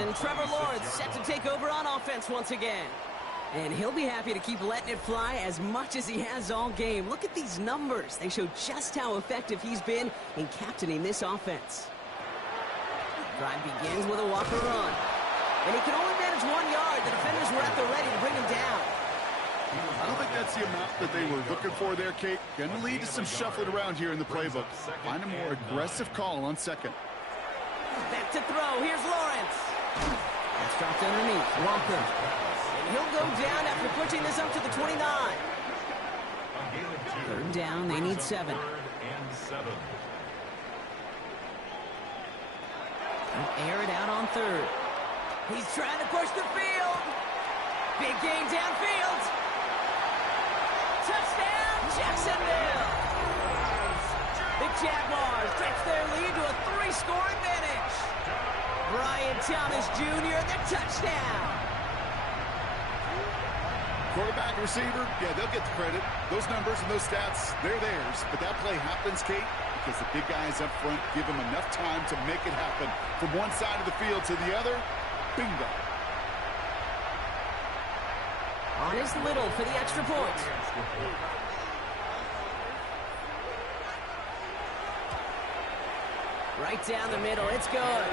and Trevor Lawrence set to take over on offense once again. And he'll be happy to keep letting it fly as much as he has all game. Look at these numbers. They show just how effective he's been in captaining this offense. Drive begins with a Walker run. And he can only manage 1 yard. The defenders were at the ready to bring him down. I don't think that's the amount that they were looking for there, Kate. Going to lead to some shuffling around here in the playbook. Find a more aggressive call on second. Back to throw. Here's Lawrence. It's dropped underneath. Walker. And he'll go down after pushing this up to the 29. Third down. They need 7. They'll air it out on third. He's trying to push the field. Big gain downfield. Touchdown, Jacksonville. The Jaguars stretch their lead to a 3-score advantage. Brian Thomas Jr., the touchdown. Quarterback, receiver, yeah, they'll get the credit. Those numbers and those stats, they're theirs. But that play happens, Kate, because the big guys up front give them enough time to make it happen. From one side of the field to the other, bingo. On is Little for the extra point. Right down the middle, it's good.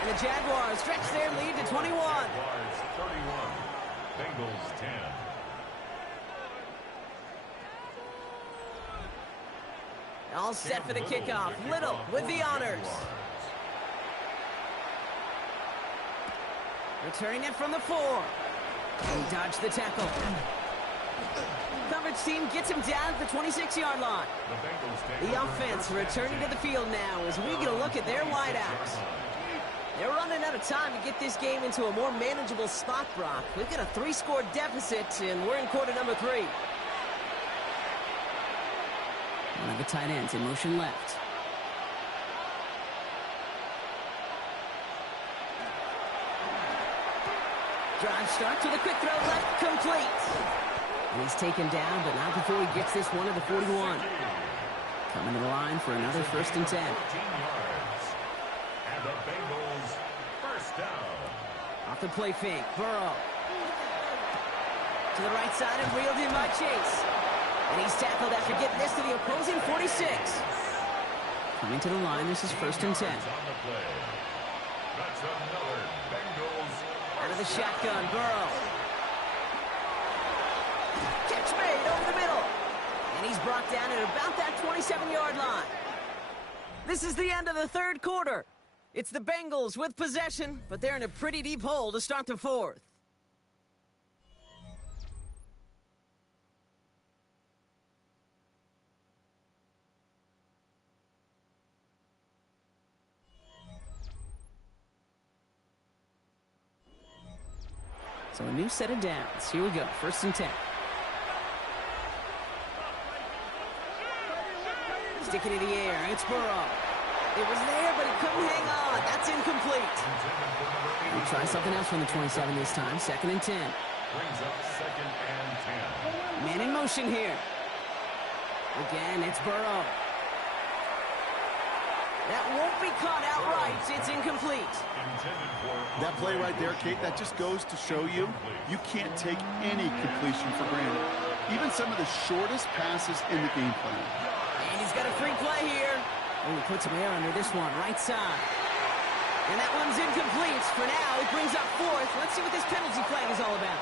And the Jaguars stretch their lead to 21. Jaguars 31, Bengals 10. All set for the kickoff. Little with the honors. Returning it from the 4. He dodged the tackle. Coverage team gets him down at the 26-yard line. The offense returning to the field now as we get a look at their wideouts. They're running out of time to get this game into a more manageable spot, Brock. We've got a 3-score deficit, and we're in quarter number 3. One of the tight ends in motion left. Drive start to the quick throw left, complete. And he's taken down, but not before he gets this one to the 41. Coming to the line for another 1st and 10. And the Bengals first down. Off the play fake, Burrow. To the right side and reeled in by Chase. And he's tackled after getting this to the opposing 46. Coming to the line, this is 1st and 10. That's another Bengals. Out of the shotgun, Burrow. Catch made over the middle. And he's brought down at about that 27-yard line. This is the end of the 3rd quarter. It's the Bengals with possession, but they're in a pretty deep hole to start the 4th. So a new set of downs. Here we go, 1st and 10. Stick it in the air, it's Burrow. It was there, but he couldn't hang on. That's incomplete. We'll try something else from the 27 this time, 2nd and 10. Brings up 2nd and 10. Man in motion here. Again, it's Burrow. That won't be caught outright. It's incomplete. That play right there, Kate, that just goes to show you, you can't take any completion for granted. Even some of the shortest passes in the game plan. And he's got a free play here. Oh, he puts some air under this one, right side. And that one's incomplete. For now, it brings up 4th. Let's see what this penalty flag is all about.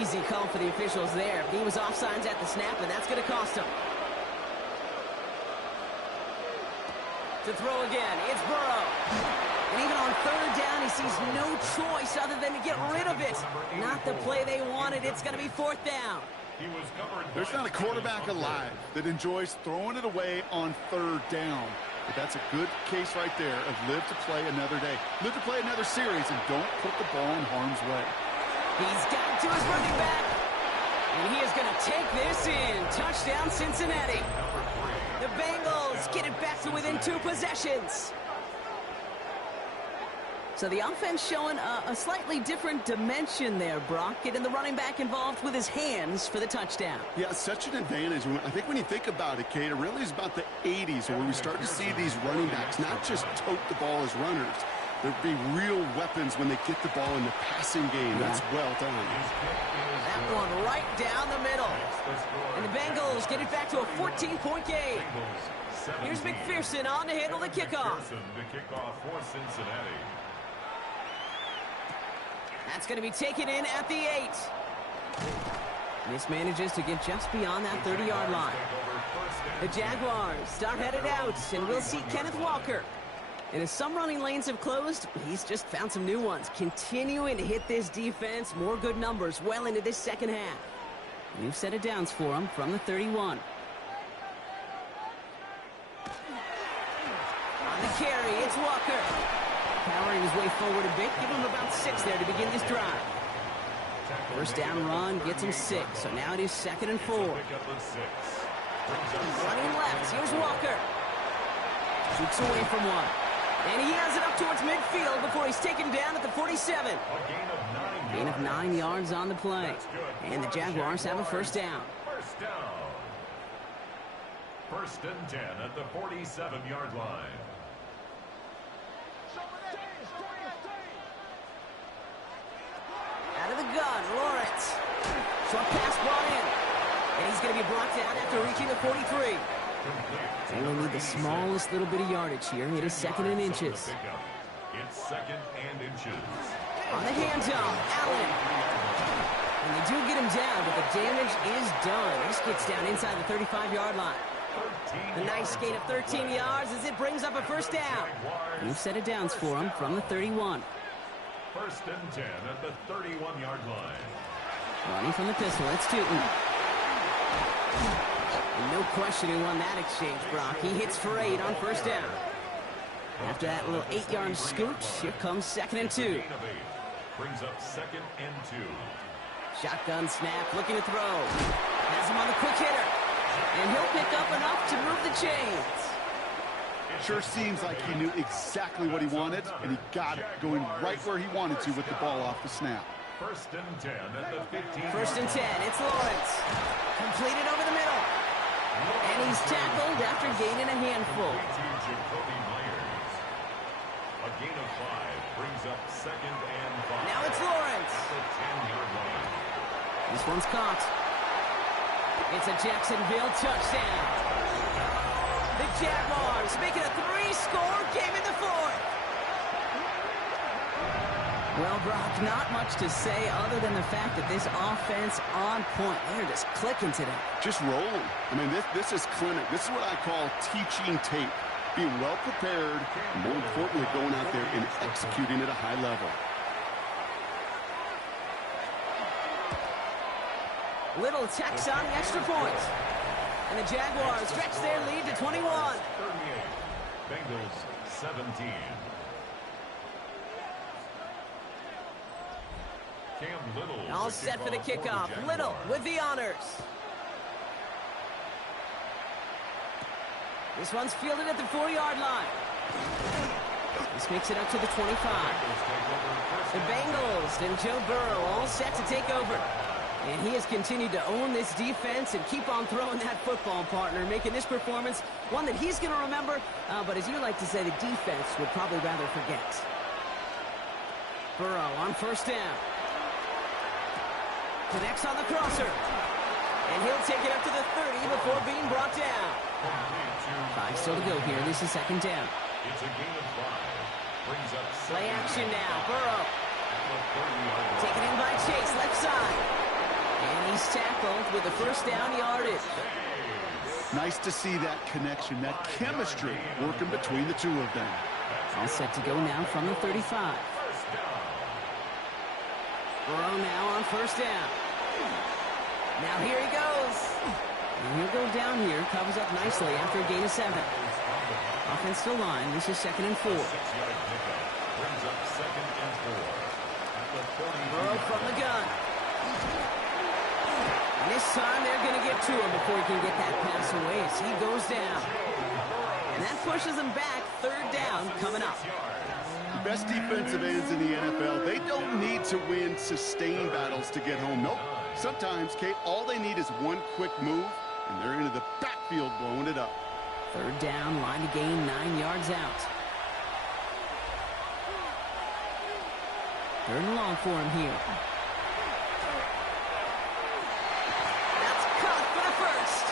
Easy call for the officials there. He was offsides at the snap, and that's going to cost him. To throw again, it's Burrow. And even on 3rd down, he sees no choice other than to get rid of it. Not the play they wanted. It's going to be 4th down. There's not a quarterback alive that enjoys throwing it away on 3rd down. But that's a good case right there of live to play another day. Live to play another series, and don't put the ball in harm's way. He's got it to his running back. And he is going to take this in. Touchdown, Cincinnati. The Bengals get it back to within 2 possessions. So the offense showing a slightly different dimension there, Brock, getting the running back involved with his hands for the touchdown. Yeah, such an advantage. I think when you think about it, Kate, it really is about the 80s where we start to see these running backs not just tote the ball as runners. There'll be real weapons when they get the ball in the passing game. That's well done. That one right down the middle. And the Bengals get it back to a 14-point game. Here's McPherson on to handle the kickoff. That's going to be taken in at the 8. Mismanages to get just beyond that 30-yard line. The Jaguars start headed out, and we'll see Kenneth Walker. And as some running lanes have closed, he's just found some new ones. Continuing to hit this defense, more good numbers well into this second half. New set of downs for him from the 31. On the carry, it's Walker. Powering his way forward a bit, give him about 6 there to begin this drive. First down run gets him 6, so now it is 2nd and 4. Running left, here's Walker. Shoots away from one. And he has it up towards midfield before he's taken down at the 47. Gain of 9 yards on the play. And the Jaguars have a first down. First and 10 at the 47-yard line. Out of the gun, Lawrence. Short pass brought in. And he's going to be brought down after reaching the 43. They will need the smallest little bit of yardage here. It is 2nd and inches. It's 2nd and inches. On the handoff, Allen. And they do get him down, but the damage is done. This gets down inside the 35-yard line. A nice gain of 13 yards as it brings up a first down. New set of downs for him from the 31. First and 10 at the 31-yard line. Running from the pistol, it's Tootin. And no question who won that exchange, Brock. He hits for 8 on first down. After that little 8-yard scooch, here comes 2nd and 2. Brings up 2nd and 2. Shotgun snap, looking to throw. Has him on the quick hitter. And he'll pick up enough to move the chains. Sure seems like he knew exactly what he wanted, and he got it, going right where he wanted to with the ball off the snap. First and 10 at the 15. First and 10, it's Lawrence. Completed over the middle. And he's tackled after gaining a handful. A gain of 5 brings up 2nd and 5. Now it's Lawrence. At the 10-yard line. This one's caught. It's a Jacksonville touchdown. The Jaguars making a 3-score game in the 4th. Well, Brock, not much to say other than the fact that this offense on point. They're just clicking today. Just rolling. I mean, this is clinic. This is what I call teaching tape. Being well prepared, and more importantly, going out there and executing at a high level. Little tacks on the extra point. And the Jaguars stretch their lead to 21. 38. Bengals 17. Cam Little. All set for the kickoff. Little with the honors. This one's fielded at the 4-yard line. This makes it up to the 25. The Bengals and Joe Burrow all set to take over. And he has continued to own this defense and keep on throwing that football, partner, making this performance one that he's going to remember, but as you like to say, the defense would probably rather forget. Burrow on first down. Connects on the crosser. And he'll take it up to the 30 before being brought down. 5 still to go here. This is 2nd down. It's a gain of 5. Brings up Play action now. Burrow. Taken in by Chase, left side. And he's tackled with the first down yardage. Nice to see that connection, that chemistry working between the two of them. All set to go now from the 35. Burrow now on first down. Now here he goes. And he'll go down here, covers up nicely after a gain of 7. Offense still line. This is 2nd and 4. Brings up 2nd and 4. Burrow from the gun. And this time they're going to get to him before he can get that pass away as he goes down. And that pushes him back. 3rd down coming up. The best defensive ends in the NFL, they don't need to win sustained battles to get home. Nope. Sometimes, Kate, all they need is one quick move, and they're into the backfield blowing it up. Third down, line to gain, 9 yards out. Third and long for him here. That's caught for the first.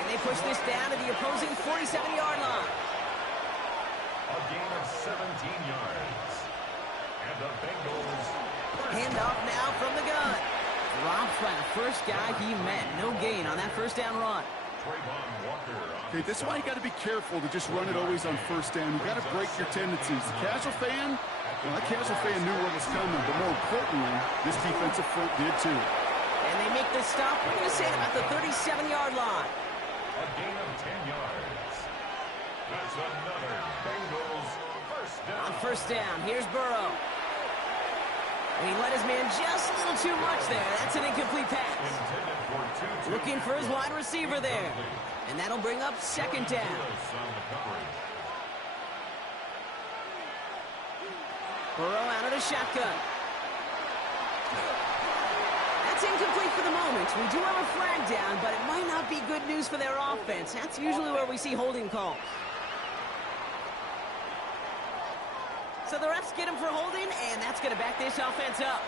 And they push this down to the opposing 47-yard line. A gain of 17 yards. And the Bengals. Handoff now from the gun. Dropped by the first guy he met. No gain on that first down run. Okay, this is why you got to be careful to just run it always on first down. You got to break your tendencies. The casual fan, well, that casual fan knew what was coming, but more importantly, this defensive front did too. And they make the stop. We're going to say about the 37-yard line. A gain of 10 yards. That's another Bengals first down. On first down, here's Burrow. He let his man just a little too much there. That's an incomplete pass. Looking for his wide receiver there. And that'll bring up second down. Burrow out of the shotgun. That's incomplete for the moment. We do have a flag down, but it might not be good news for their offense. That's usually where we see holding calls. So the refs get him for holding, and that's going to back this offense up.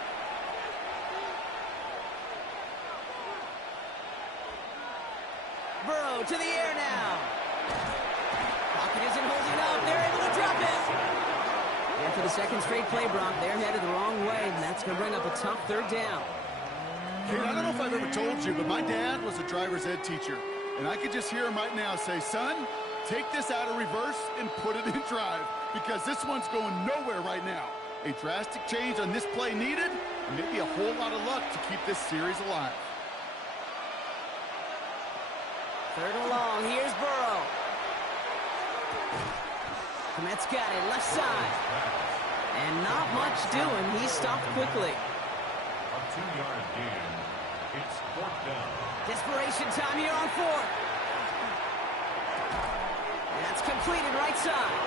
Burrow to the air now. Pocket isn't holding up. They're able to drop it. And for the second straight play, Brock, they're headed the wrong way, and that's going to bring up a tough third down. Kate, I don't know if I've ever told you, but my dad was a driver's ed teacher. And I could just hear him right now say, son, take this out of reverse and put it in drive, because this one's going nowhere right now. A drastic change on this play needed, and maybe a whole lot of luck to keep this series alive. Third and long, here's Burrow. Komet's got it, left side. And not much doing, he stopped quickly. A 2-yard gain. It's fourth down. Desperation time here on fourth. And that's completed right side.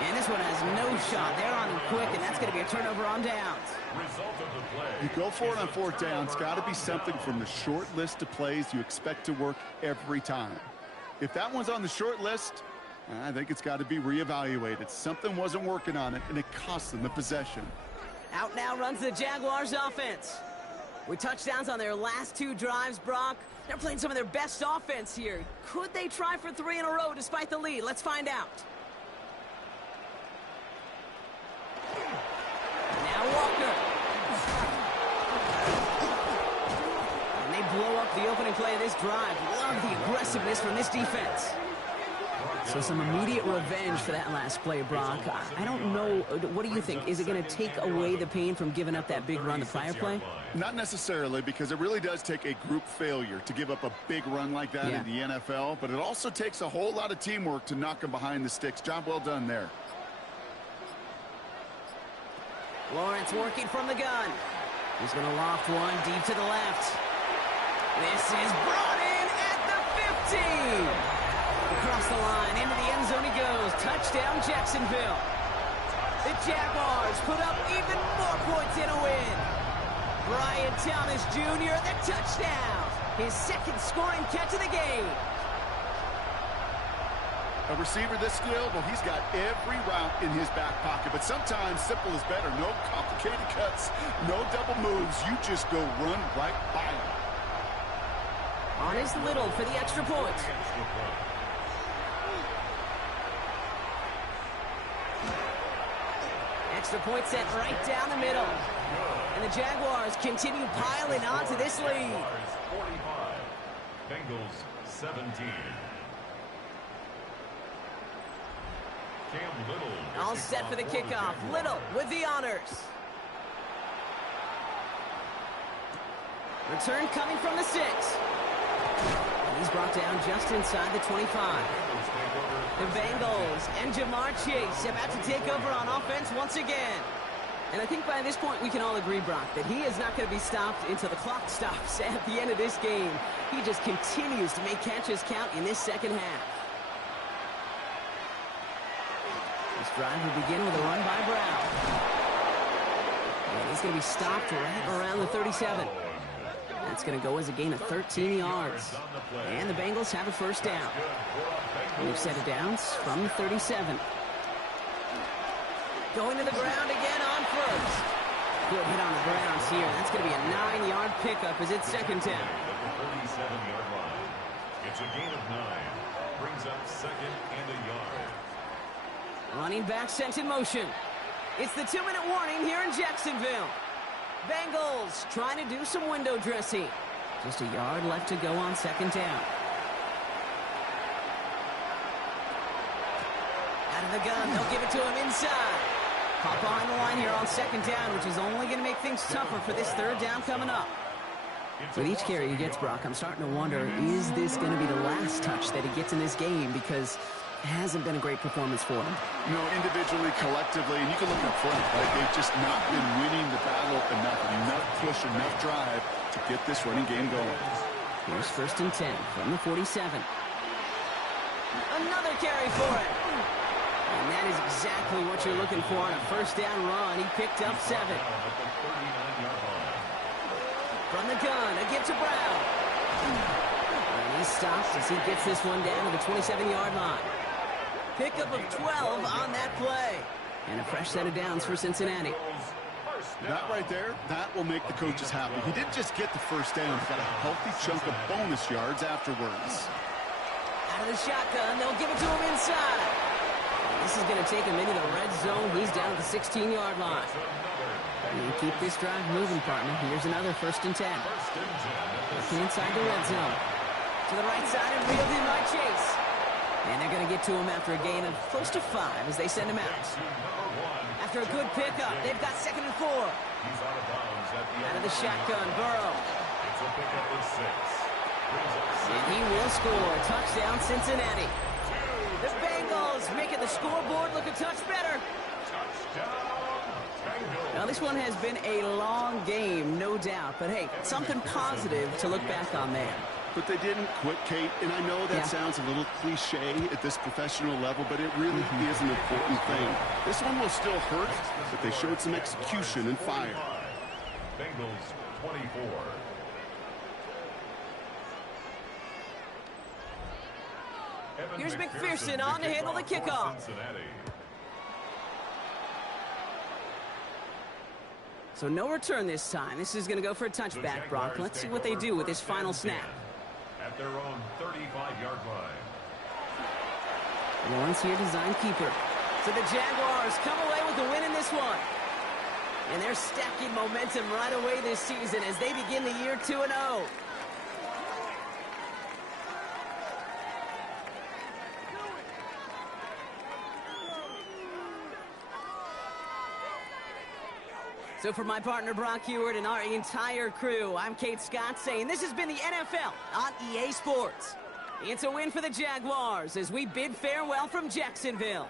And this one has no shot. They're on him quick, and that's going to be a turnover on downs. Result of the play. You go for it on fourth down. It's got to be something from the short list of plays you expect to work every time. If that one's on the short list, I think it's got to be reevaluated. Something wasn't working on it, and it cost them the possession. Out now runs the Jaguars offense. With touchdowns on their last 2 drives, Brock, they're playing some of their best offense here. Could they try for 3 in a row despite the lead? Let's find out. Now Walker. And they blow up the opening play of this drive. Love the aggressiveness from this defense. So some immediate revenge for that last play, Brock. I don't know. What do you think? Is it going to take away the pain from giving up that big run the prior play? Not necessarily, because it really does take a group failure to give up a big run like that in the NFL. But it also takes a whole lot of teamwork to knock them behind the sticks. Job well done there. Lawrence working from the gun. He's going to loft one deep to the left. This is brought in at the 15. Across the line, into the end zone he goes. Touchdown, Jacksonville. The Jaguars put up even more points in a win. Brian Thomas Jr., the touchdown. His second scoring catch of the game. A receiver this skilled, well, he's got every route in his back pocket. But sometimes simple is better. No complicated cuts, no double moves. You just go run right by him. On his Little for the extra point. Extra point set right down the middle. And the Jaguars continue piling on to this lead. 45. Bengals 17. Cam Little. All set for the kickoff. Little with the honors. Return coming from the 6. And he's brought down just inside the 25. The Bengals and Jamar Chase about to take over on offense once again. And I think by this point we can all agree, Brock, that he is not going to be stopped until the clock stops at the end of this game. He just continues to make catches count in this second half. This drive will begin with a run by Brown. And he's going to be stopped right around the 37. That's going to go as a gain of 13 yards. And the Bengals have a first down. We've set it downs from the 37. Going to the ground again on first. Good hit on the grounds here. That's going to be a 9-yard pickup as it's second down. At the 37-yard line. It's a gain of 9. Brings up second and a yard. Running back sent in motion. It's the 2-minute warning here in Jacksonville. Bengals trying to do some window dressing. Just a yard left to go on second down. Out of the gun, they'll give it to him inside. Pop behind the line here on second down, which is only going to make things tougher for this third down coming up. With each carry he gets, Brock, I'm starting to wonder, is this going to be the last touch that he gets in this game? Because it hasn't been a great performance for him. No, individually, collectively, and you can look in front, right? They've just not been winning the battle enough push, enough drive to get this running game going. Here's first and 10 from the 47. Another carry for it. And that is exactly what you're looking for on a first down run. He picked up 7. From the gun, a give to Brown. And he stops as he gets this one down to the 27-yard line. Pickup of 12 on that play. And a fresh set of downs for Cincinnati. That right there, that will make the coaches happy. He didn't just get the first down. He got a healthy chunk of bonus yards afterwards. Out of the shotgun, they'll give it to him inside. This is going to take him into the red zone. He's down at the 16-yard line. And keep this drive moving, partner. Here's another first and 10. Looking inside the red zone. To the right side and reeled in by Chase. And they're going to get to him after a gain of close to 5 as they send him out. After a good pickup, they've got second and 4. Out of the shotgun, Burrow. It's a pickup of 6. And he will score. Touchdown, Cincinnati. The Bengals making the scoreboard look a touch better. Now, this one has been a long game, no doubt. But, hey, something positive to look back on there. But they didn't quit, Kate, and I know that sounds a little cliche at this professional level, but it really is an important thing. This one will still hurt, but they showed some execution and fire. Bengals 24. Here's McPherson on to handle the kickoff. So no return this time. This is going to go for a touchback, Brock. Let's see what they do with this final snap. At their own 35-yard line. Lawrence here, design keeper. So the Jaguars come away with the win in this one. And they're stacking momentum right away this season as they begin the year 2-0. So for my partner Brock Heward and our entire crew, I'm Kate Scott saying this has been the NFL on EA Sports. It's a win for the Jaguars as we bid farewell from Jacksonville.